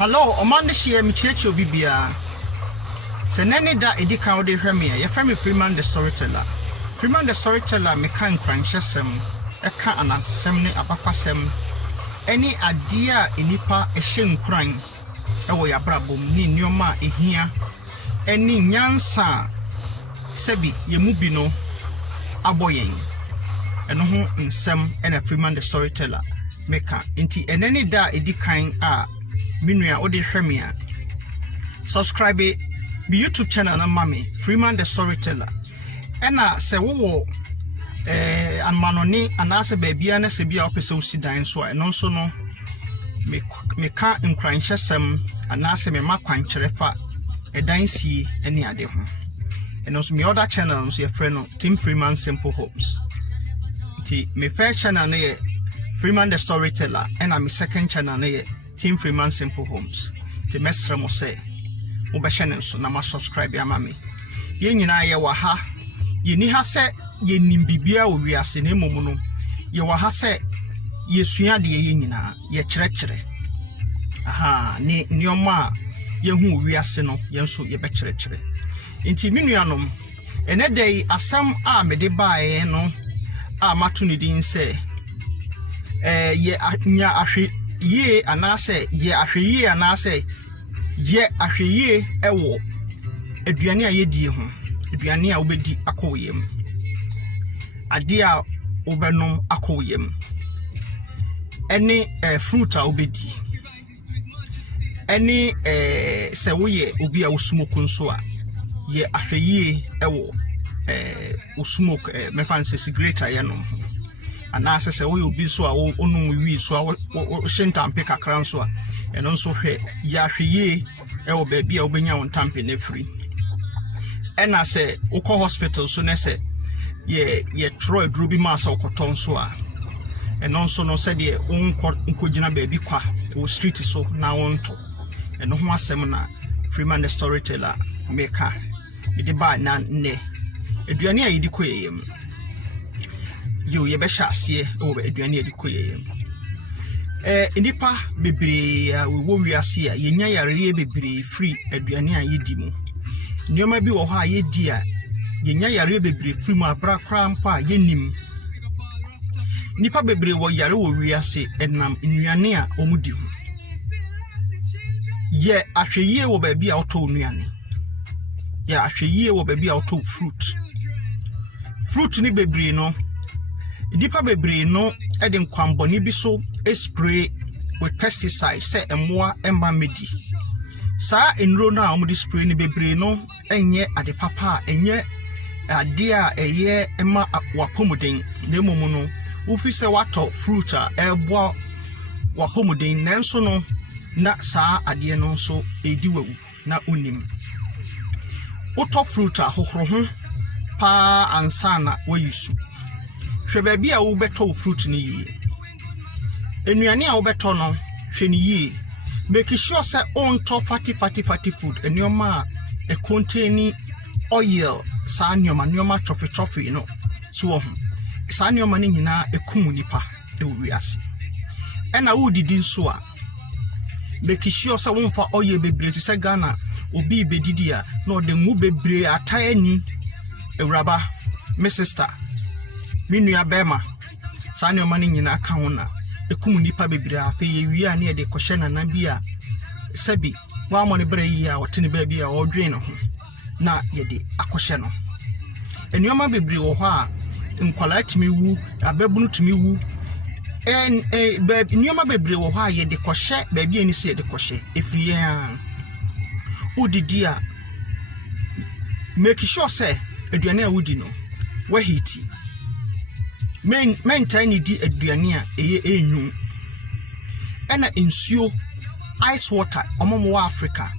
Hello, Omanda Shia Michecho Bibia. Senani da Edika de Hermia, your family Freeman the storyteller. Freeman the storyteller, Mekan Cranchesem, Eka and Semne Abapasem. Any idea inipa a shin crying, away a brabum, ni nyoma ihia. Any nyansa Sebi Yemubino Aboying. And who in Sem and a Freeman the storyteller. Meka inti and any da Edikain are. Minua odi hwemia subscribe the YouTube channel na mami Freeman the storyteller ena se wo anmanoni anase baabia na se bia opese osidan so eno so no me ka nkranhyesem anase me makwankyerɛfa edan sie ene ade ho eno so me other channel so ye frɛ no Team Freeman Simple Homes ti me first channel na ye Freeman the storyteller ena me second channel na ye Team Freeman Simple Homes. The mestre mo say, Ubashanen so na ma subscribe ya mami. Ye nyina ye wa ha. Ye ni ha se ye nimbibia o wiase na momuno. Ye wa ha se ye sua de ye nyina ye kyerɛkyerɛ. Aha, ni nioma ye hu wiase no ye nso ye be kyerɛkyerɛ. Enti minuanom ene dai asam a me de baaye no a mato ni din se ye nya ahwe ye anase ye ahweye anase ye ahweye ewo aduane a yedie ho aduane a obedi akoyem ade a obenom akoyem ene fruit a obedi ene se woye obi a osmoke nso a ye ahweye ewo osmoke me fancy cigarette ayenom anase se wo obi so a onu wi so a shentampe kakran so a eno nso hwe ya hweye e wo ba bia obenya won tampe na free ena se ukọ hospital so na se ye tro aduro bi ma sa ukoton so a eno nso no se de unkogina ba bi kwa wo street so na wonto eno ho asem na Freeman the storyteller meka ide ba na ne aduane a yidi koyem yo ye be hyaase o be aduane edi koyem enipa bebre wo wiase a yenya yareye bebre free aduane a yedi mu nioma bi wo ha yedi a yenya yareye bebre free mu abra kra mpa a yenim nipa bebre wo yare wo wiase enam nnuane a omudi hu ye ahweye wo ba bi a oto nnuane ye ahweye wo ba bi a oto fruit ni bebre no Dipa bebre no ede nkwamboni bi so spray with pesticide say emmoa emba medi sa enro na omudi spray ni bebre no enye ade papa enye ade a eye ema wapomuden na momu no ufi se wato fruit a ebo wapomuden nanso no na sa ade no so edi wawu na onim uto fruit a hohoro ho pa ansana wayusu hwe ba bia wo beto fruit ni yie enuane a wo beto no hwe ni yie make sure say on to fatty food enioma e contain oil sa nioma trophy no so ho sa nioma ni nyina ekum nipa e wiase ena wo didi nso a make sure say wo mfa oil bebre to say Ghana obi bedidi a no de ngu bebre atani ewraba my sister Minua bema sane omani nyina aka ho na ekum nipa bebre afa ye wi a ne de kohye nana bi a sabi wa mo ne bra yi a wote ne ba bi a odwen ho na ye de akohye no enuoma bebre wo ho a nkwala timi wu ababunu timi wu enuoma bebre wo ho a ye de kohye ba bi ani se ye de kohye efriye a udidi a make sure say aduane a wudi no wa hiti men tiny di aduane a eye enyu ena nsuo ice water omomo wa Africa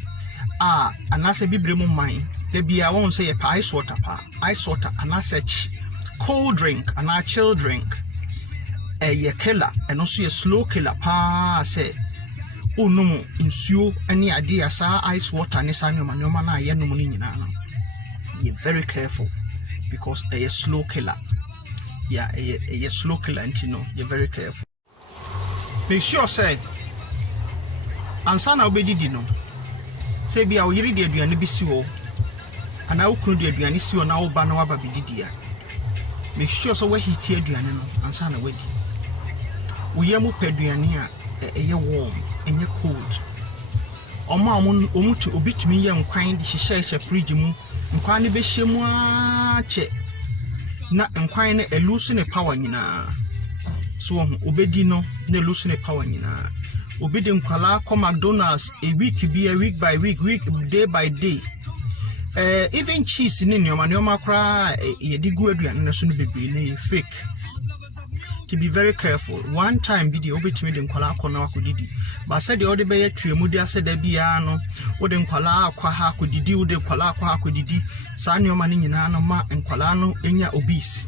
anase bibre mu man de bia won say ice water anase cold drink and chill drink ye killer eno so ye slow killer pa say onum nsuo ene ade asa ice water ne sa nyoma na ye num ni nyina no ye very careful because a slow killer. Yeah, a slow killer, and you know, you're very careful. Make sure say ansa na obedidi no say bia wo yiri de aduane bi si ho ana wo kunu de aduane si ho na wo ba na wa ba bididi a make sure so we hiti aduane no ansa na wadi wo yemu pe aduane a eye warm enye cold omutu obitumi ye nkwan de hihye fridge mu nkwan ne be hyemu a che na nkwan ne elusu ne power nyina so obedi no na elusu ne power nyina obedi nkwala ko McDonald's a week by week day by day even cheese ni nyoma kra ye digu aduane na so no bebre na fake. To be very careful. One time video obetimi de nkwala akọ na akodidi ba said the other be tuemu de ase da bia no wo de nkwala akwa ha akodidi wo de nkwala akwa akodidi saa nyoma ni nyina no ma nkwala no enya obese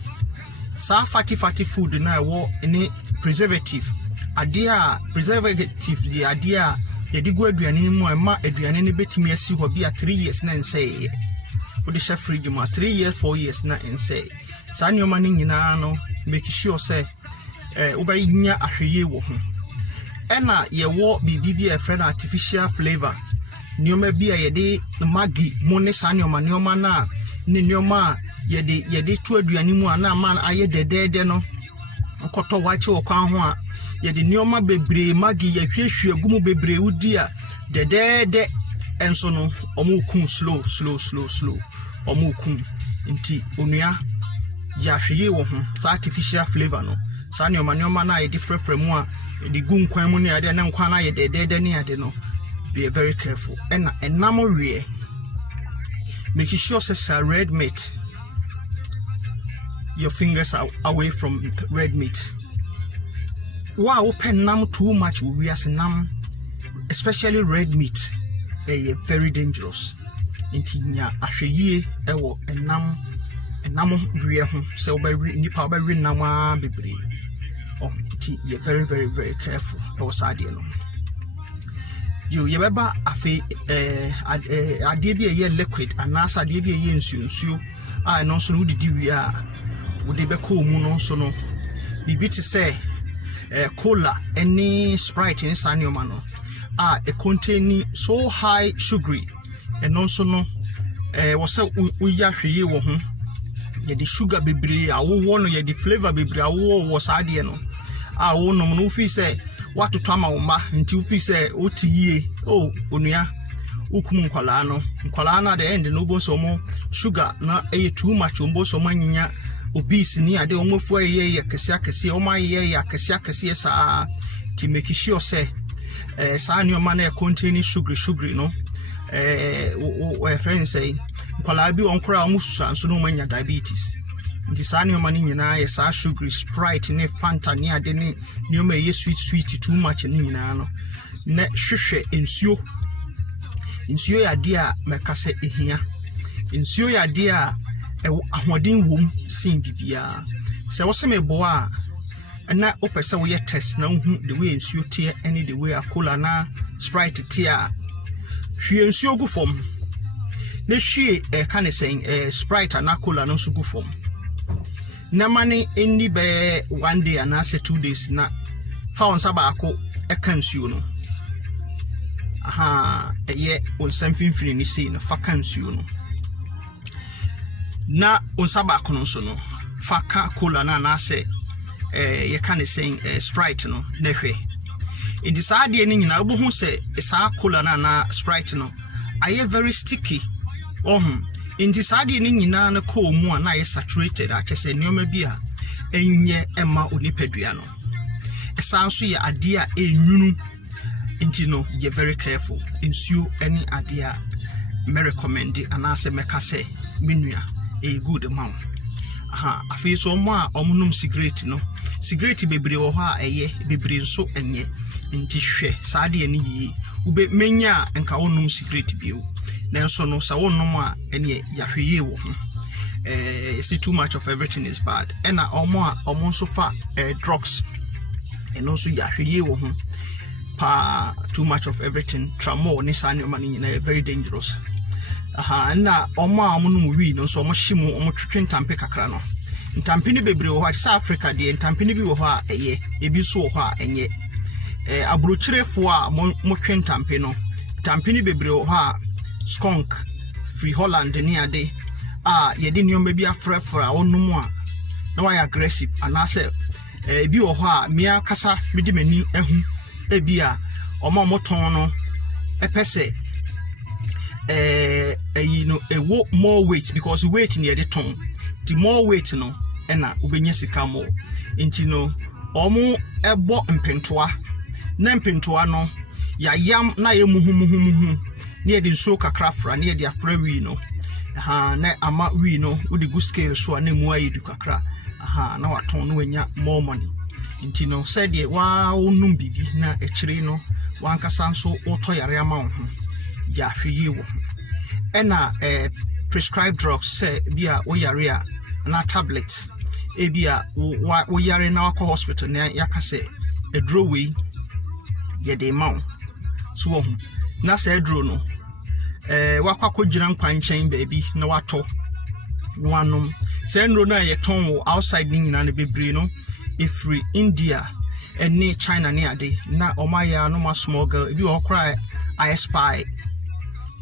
saa fatty food na wo ni preservative adia preservative di adia ye di gu aduane ni mu ma aduane ni betimi asi ho bia 3 years na nse wo de sha fridge ma 3 years 4 years na nse saa nyoma ni nyina no make sure say ubainya ahweye wo ho ena ye wo bibi a friend artificial flavor nioma bia ye de maggi mo ne sa nioma na ne nioma ye de tu aduane mu ana man aye dedede no okoto wache wo kwan ho a ye de nioma bebre maggi ye hwehwe agumu bebre udi a dedede enso no omukum slow omukum nti onua ya hweye wo ho sa artificial flavor no sa nioma na ye different from a the gun kwan mu ne ade na nkwan na ye dedede ne ade no be very careful and enamo wie make sure say red meat your fingers are away from red meat wow open nam too much we as nam especially red meat very dangerous intinya ahweye ewo enamo wie ho say oba nipa oba we nam a bebre you're very careful. I was no. You beba afe ade bi ye liquid anasa ade bi ye nsuo a no so wudi wi a wudi be ko mu no so no bibi ti say cola any Sprite in sanioma no it contain so high sugary and also no was uya hweye wo ho ye the sugar bebre awo no ye the flavor bebre awo was ade no awo no no fi say what to tama umba nti ufi say otiye onua ukum nkwala no at the end no bo so mo sugar na too much ombo so manyinya obese ni ade omofu ye kese o ma ye kese sa ti make sure say sa ni o ma na contain sugar no friends say nkwala bi onkora omususa so no manya diabetes. Nti sa ni o ma ni nyina ye sa sugar Sprite ne Fanta ni ade ni o ma ye sweet too much ni nyina no na hwehwe nsuo ya de a meka se ehia nsuo ya de a ahoden wom sin bibia se wo se mebo a na opese wo ye test na hu the way nsuo tie any the way a cola na Sprite tie a hwie nsuo gu fom na hwie kan say Sprite na cola no so gu fom na mane eni be 1 day and as 2 days na fa on sabako kan nsuo no ye on samfimfini ni sei no fa kan nsuo no na on sabako no so no fa ka cola na say ye kan say Sprite no na hwe in this idea ni nyina obo hu say sa cola na Sprite no aye very sticky in this idea ni nyina na ko mu na ye saturated a say nioma bi a enye ema onipadua no esa nso ye ade a enwunu nti no ye very careful nsuo any ade a me recommend ana say meka say menua good amount afi so mo a omunum cigarette bebre wo ha eye bebre nso enye nti hwe saade ani yi ube menya enka wonum cigarette bio nanso no sa wonum a ene yahweye wo ho see too much of everything is bad and omo so fa drugs and also yahweye wo ho pa too much of everything tramol ni sane man nyina very dangerous na omo no wi no so omo hyimu omo twetwe ntampe kakra no ntampe ni bebre wo ha South Africa de ntampe ni bi wo ha eye ebi so wo ha enye abrochirefo a mo twen tampe no tampe ni bebre ho a skunk free Holland ni ade yedi nneoma bi afrefra onum a na why aggressive anase bi wo ho a mia kasa medi mani ehu ebi a omo moton no epese you know more weight because weight near the tongue the more weight no ena ubenya sika mo nti no omo ebo mpentoa na mpentoa no ya yam na ye muhumuhumuhu ne de nso kakra fra ne de afra wi no na ama wi no udi good scale so na mu ayi du kakra na waton no enya more money nti no said ye wa onum bibi na ekire no wankasa nso otoyare ama wo ho ya hweye wo ena prescribed drugs say bia wo yare a na tablet ebia wo yare na akọ hospital na yakase edro we ye de ma so wo na say edro no wakọ gira nkwanchen baby na wato wanum say ndro na ye ton wo outside ni nyina na bebre no ifri India ene China ne ade na omaya no ma small girl bi wo cry I spy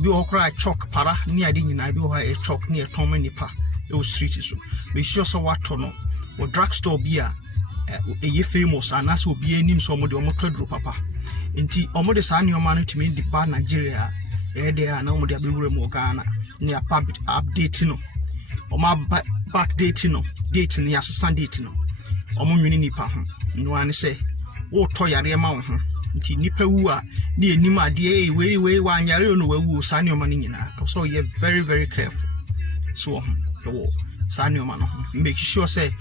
bi wo cry chalk para ni ade nyina bi wo ha e chalk ni e ton manipa e o street so be sure so wato no wo drugstore bia ye famous anase obi anim so mo de omo twadro papa enti omo de sa neoma no timi di ba Nigeria de na omo de abewure mo Ghana ni update no omo back date no date ni asesa date no omo nwini nipa ho no ane se wo to yare ma wo ho nti nipa wu a ni enim ade we wa nyare no wawu sa neoma no nyina so you very very careful so wo sa neoma no make sure say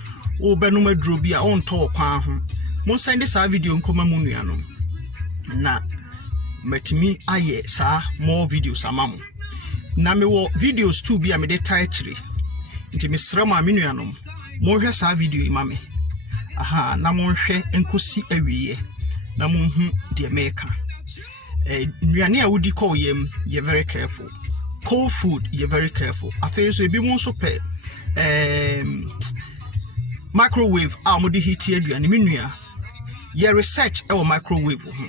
o benu maduro bia on to kwan ho mo send this video nkoma mu nuanom na matimi aye sa more videos amamo na me wo videos too bia me de title nti me srama me nuanom mo hwe sa video imame na mo hwe enkosi awiye na mo hu de meka nuane a wodi ko yem you very careful cold food you very careful afei so ebi mo so pe microwave amodi hiti aduane menua ye research e microwave ho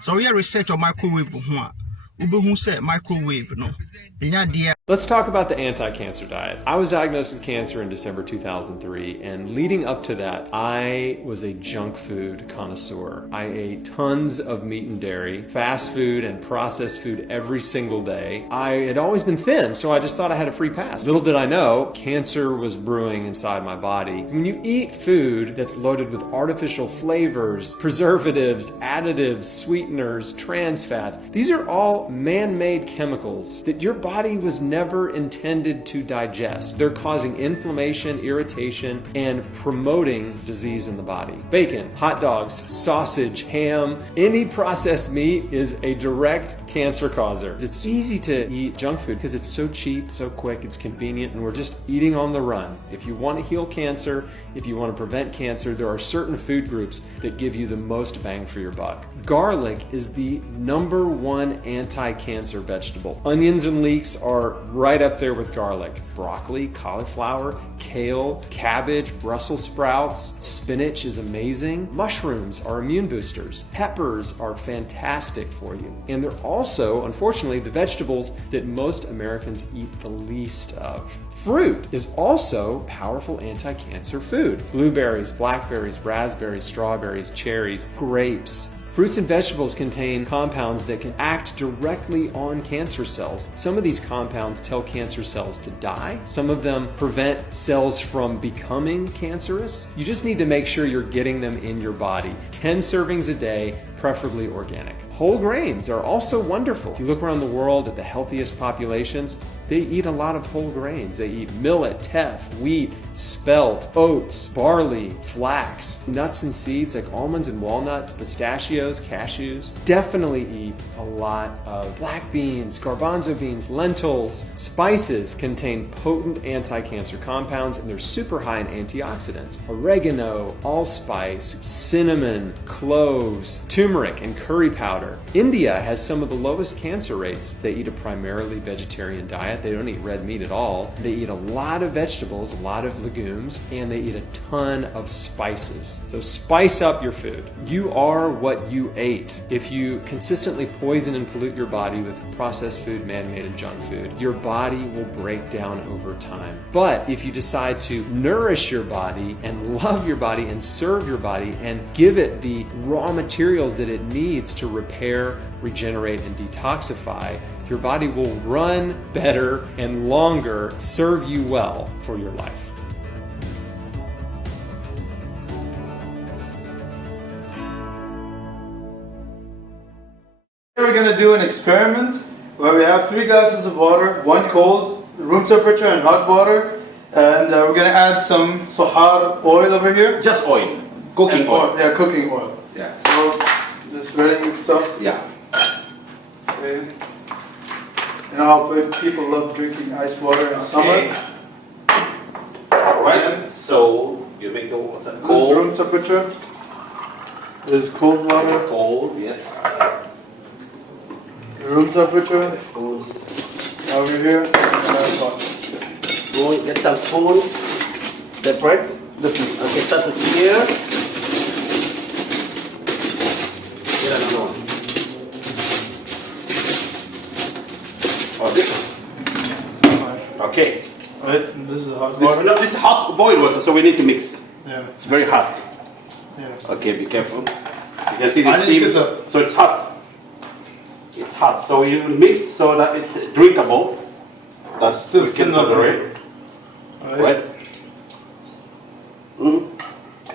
so ye research o microwave ho a ubehu say microwave no enya de. Let's talk about the anti-cancer diet. I was diagnosed with cancer in December 2003, and leading up to that, I was a junk food connoisseur. I ate tons of meat and dairy, fast food and processed food every single day. I had always been thin, so I just thought I had a free pass. Little did I know, cancer was brewing inside my body. When you eat food that's loaded with artificial flavors, preservatives, additives, sweeteners, trans fats, these are all man-made chemicals that your body was never intended to digest. They're causing inflammation, irritation, and promoting disease in the body. Bacon, hot dogs, sausage, ham, any processed meat is a direct cancer causer. It's easy to eat junk food because it's so cheap, so quick, it's convenient, and we're just eating on the run. If you want to heal cancer, if you want to prevent cancer, there are certain food groups that give you the most bang for your buck. Garlic is the #1 anti-cancer vegetable. Onions and leeks are right up there with garlic. Broccoli, cauliflower, kale, cabbage, Brussels sprouts, spinach is amazing. Mushrooms are immune boosters. Peppers are fantastic for you. And they're also, unfortunately, the vegetables that most Americans eat the least of. Fruit is also powerful anti-cancer food. Blueberries, blackberries, raspberries, strawberries, cherries, grapes. Fruits and vegetables contain compounds that can act directly on cancer cells. Some of these compounds tell cancer cells to die. Some of them prevent cells from becoming cancerous. You just need to make sure you're getting them in your body. 10 servings a day, preferably organic. Whole grains are also wonderful. If you look around the world at the healthiest populations, they eat a lot of whole grains. They eat millet, teff, wheat, spelt, oats, barley, flax, nuts and seeds like almonds and walnuts, pistachios, cashews. Definitely eat a a lot of black beans, garbanzo beans, lentils. Spices contain potent anti-cancer compounds, and they're super high in antioxidants. Oregano, allspice, cinnamon, cloves, turmeric, and curry powder. India has some of the lowest cancer rates. They eat a primarily vegetarian diet. They don't eat red meat at all. They eat a lot of vegetables, a lot of legumes, and they eat a ton of spices. So spice up your food. You are what you ate. If you consistently poison and pollute your body with processed food, man-made and junk food, your body will break down over time. But if you decide to nourish your body and love your body and serve your body and give it the raw materials that it needs to repair, regenerate, and detoxify, your body will run better and longer, serve you well for your life. We're going to do an experiment where we have 3 glasses of water, 1 cold, room temperature and hot water, and we're going to add some sahar oil over here. Just oil, cooking oil. Yeah, cooking oil. Yeah. So just spreading this stuff. Yeah. See? You know how people love drinking ice water in summer? Alright, so you make the water This is cold. room temperature. This is cold water. Cold, yes. Room temperature. Let's pause. Over here. And hot. Go get some spoons. Separate. Different. Okay, start with here. Get another one. Oh, this one. Okay. Right. And this is hot water. This is hot boiled water, so we need to mix. Yeah. It's very hot. Yeah. Okay, be careful. You can see the I need steam. this up. So it's hot. It's hot. So you mix so that it's drinkable. That's Still we can not tolerate. Right. Right?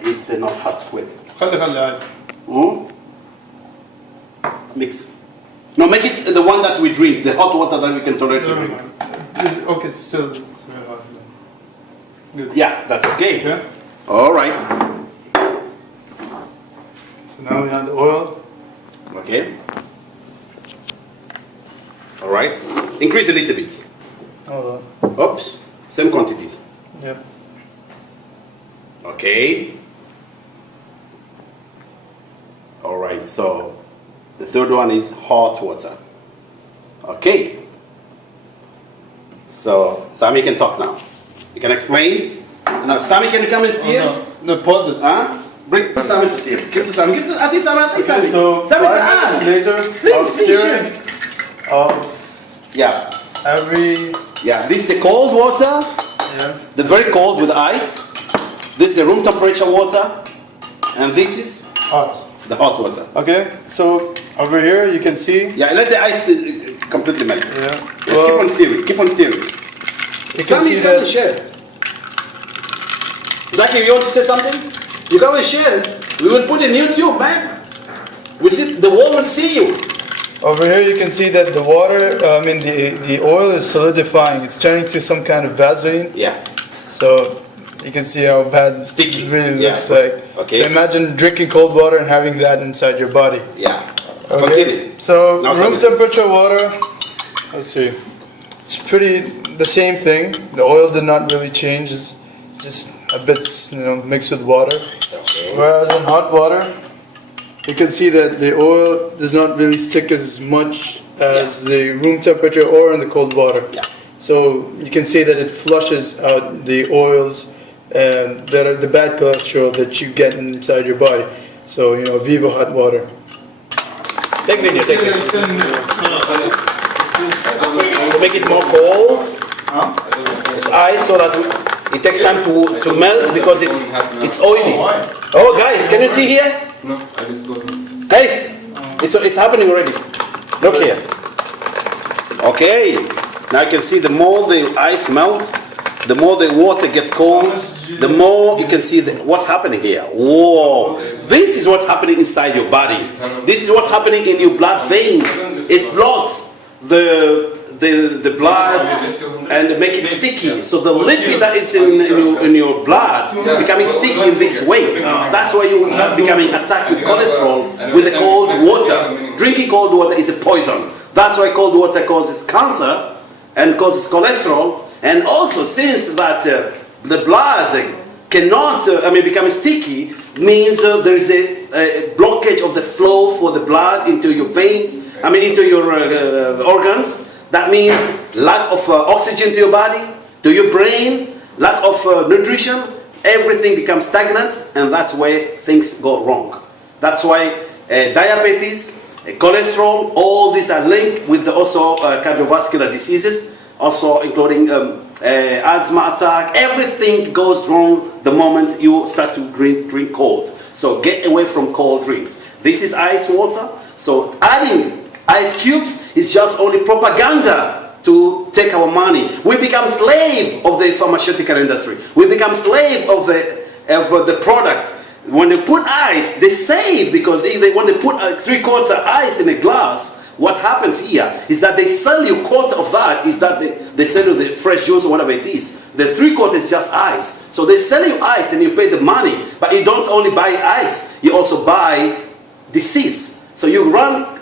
It's not hot. Wait. خلي عادي. Mix. No, make it the one that we drink, the hot water that we can tolerate to drink. Okay, it's very hot. Good. Yeah, that's okay. Yeah. All right. So now we have the oil. Okay. All right. Increase a little bit. Hold Oops. Same quantities. on. Yep. Okay. All right. So the third one is hot water. Okay. So Sami can talk now. You can explain. Now Sami, can you come and steer? No, pause it. Huh? Bring Sami to steer. Give to Sami. Give to Ati Sami. Ati Sami. So Sami, 5 minutes later, Please, I'll please stir it. Yeah. Every Yeah. This is the cold water. yeah. The very cold with ice. This is the room temperature water. And this is Hot. the hot water. Okay, so over here you can see. Yeah, let the ice completely melt. Yeah. Yes, keep on steering. Keep on steering. You can Sami, see you come and that. share. Zaki, you want to say something? You come and share. We will put in YouTube, man. We see the world will see you. Over here you can see that the water, the oil is solidifying. It's turning to some kind of Vaseline. Yeah. So you can see how bad Sticky. it really Yeah. looks like. Okay. So imagine drinking cold water and having that inside your body. Yeah. Okay. Continue. So Now room Sami. temperature water. Let's see. It's pretty the same thing. The oil did not really change. It's just a bit, mixed with water. Okay. Whereas in hot water, you can see that the oil does not really stick as much as the room temperature or in the cold water. Yeah. So you can see that it flushes out the oils and that are the bad cholesterol that you get inside your body. So Viva hot water. Take video, take video. To make it more cold, it's ice so that it takes time to melt because it's oily. Oh guys, can you see here? No, I just got it. Guys, it's happening already. Look here. Okay, now you can see the more the ice melts, the more the water gets cold, the more you can see what's happening here. Whoa! This is what's happening inside your body. This is what's happening in your blood veins. It blocks the the blood and make it sticky. So the lipid that is in your blood becoming sticky in this way. That's why you are becoming attacked with cholesterol with the cold water. Drinking cold water is a poison. That's why cold water causes cancer and causes cholesterol. And also, since that the blood cannot, become sticky, means there is a blockage of the flow for the blood into your veins, into your organs. That means lack of oxygen to your body, to your brain, lack of nutrition. Everything becomes stagnant, and that's where things go wrong. That's why diabetes, cholesterol, all these are linked with also cardiovascular diseases, also including asthma attack. Everything goes wrong the moment you start to drink cold. So get away from cold drinks. This is ice water. So adding ice cubes is just only propaganda to take our money. We become slave of the pharmaceutical industry. We become slave of the product. When they put ice, they save, because when they put 3/4 ice in a glass, what happens here is that they sell you quarter of that, is that they sell you the fresh juice or whatever it is. The 3/4 is just ice. So they sell you ice and you pay the money, but you don't only buy ice, you also buy disease. So you run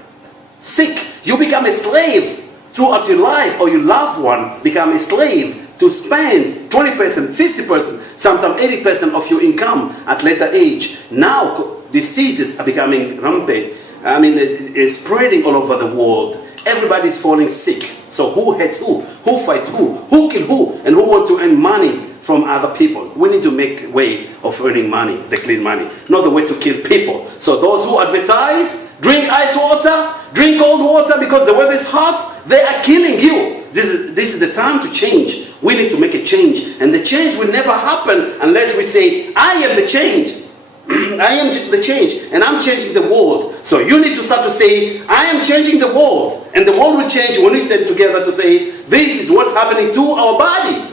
sick, you become a slave throughout your life, or your loved one become a slave to spend 20%, 50%, sometimes 80% of your income at later age. Now diseases are becoming rampant. It's spreading all over the world. Everybody's falling sick. So who hates who? Who fight who? Who kill who? And who want to earn money from other people? We need to make a way of earning money, the clean money, not the way to kill people. So those who advertise, drink ice water, drink cold water because the weather is hot, they are killing you. This is the time to change. We need to make a change. And the change will never happen unless we say, I am the change. I am the change, and I'm changing the world. So you need to start to say, I am changing the world. And the world will change when we stand together to say, this is what's happening to our body.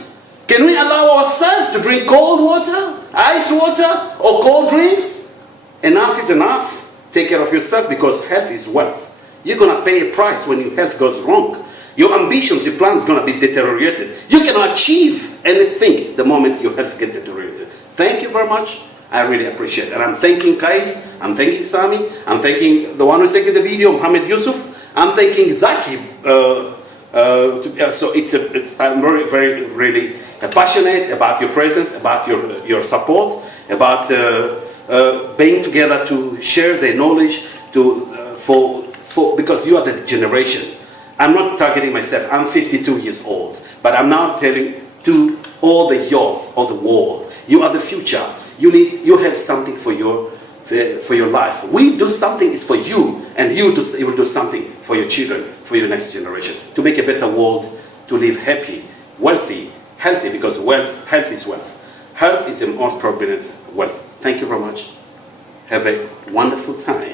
Can we allow ourselves to drink cold water, ice water, or cold drinks? Enough is enough. Take care of yourself, because health is wealth. You're going to pay a price when your health goes wrong. Your ambitions, your plans going to be deteriorated. You cannot achieve anything the moment your health gets deteriorated. Thank you very much. I really appreciate it. And I'm thanking Kais, I'm thanking Sami, I'm thanking the one who's taking the video, Mohammed Yusuf, I'm thanking Zaki. I'm very, very, really passionate about your presence, about your support, about being together to share their knowledge because you are the generation. I'm not targeting myself. I'm 52 years old, but I'm now telling to all the youth of the world, you are the future. You have something for your life. We do something is for you, and you will do something for your children, for your next generation, to make a better world, to live happy, wealthy, healthy, because health is wealth. Health is the most prominent wealth. Thank you very much. Have a wonderful time.